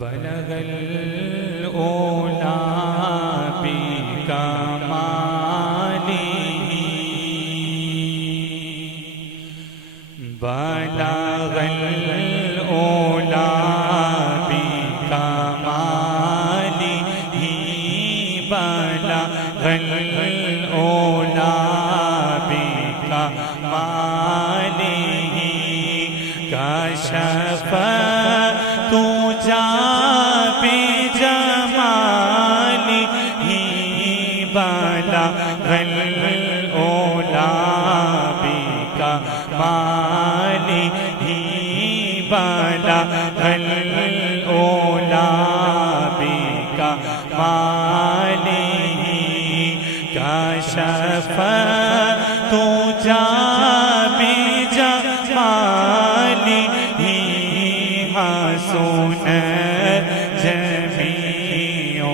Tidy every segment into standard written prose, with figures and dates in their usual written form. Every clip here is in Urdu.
بلغ الأولى بكماله بلغ الأولى بكماله بلغ الأولى بكماله كشف تجا بجماله بلغ الأولى بكماله بلغ الأولى بكماله كشف تجا بجماله حسنت جميع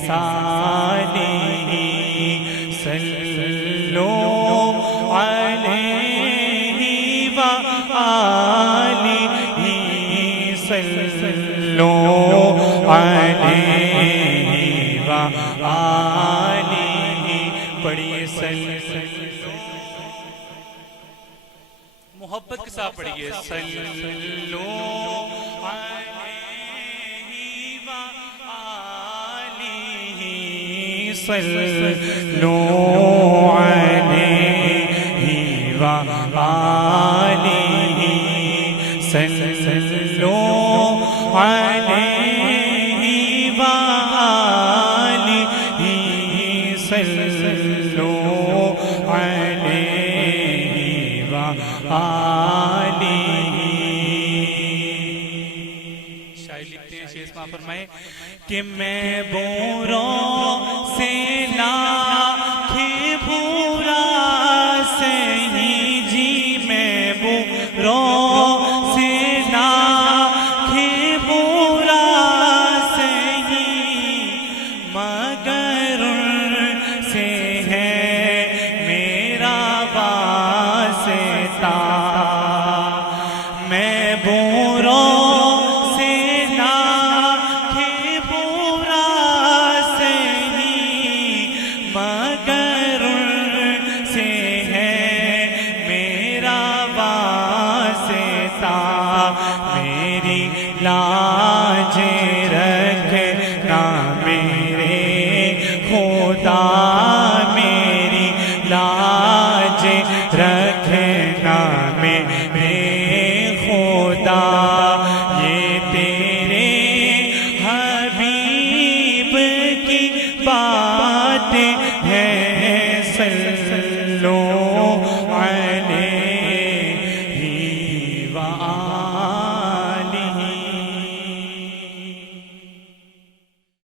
خصاله صلوا عليه وآله صلوا عليه وآله پڑھیے محبت کے ساتھ پڑھیے صلو علیہ وآلہ صلو علیہ وآلہ صلو علیہ وآلہ صلو علیہ وآلہ. شاعر لکھتے ہیں شیخ اسماء فرمائے کہ میں بوروں سے لاکھ برا سہی جی میں بوروں سے لاکھ برا سہی مگر ان سے ہے میرا واسطہ. میں بوروں سے لاکھ برا سہی مگر ان سے ہے میرا واسطہ. میری لاج رکھنا میرے خدا میری لاج رکھنا میرے خدا. یہ تیرے حبیب کی بات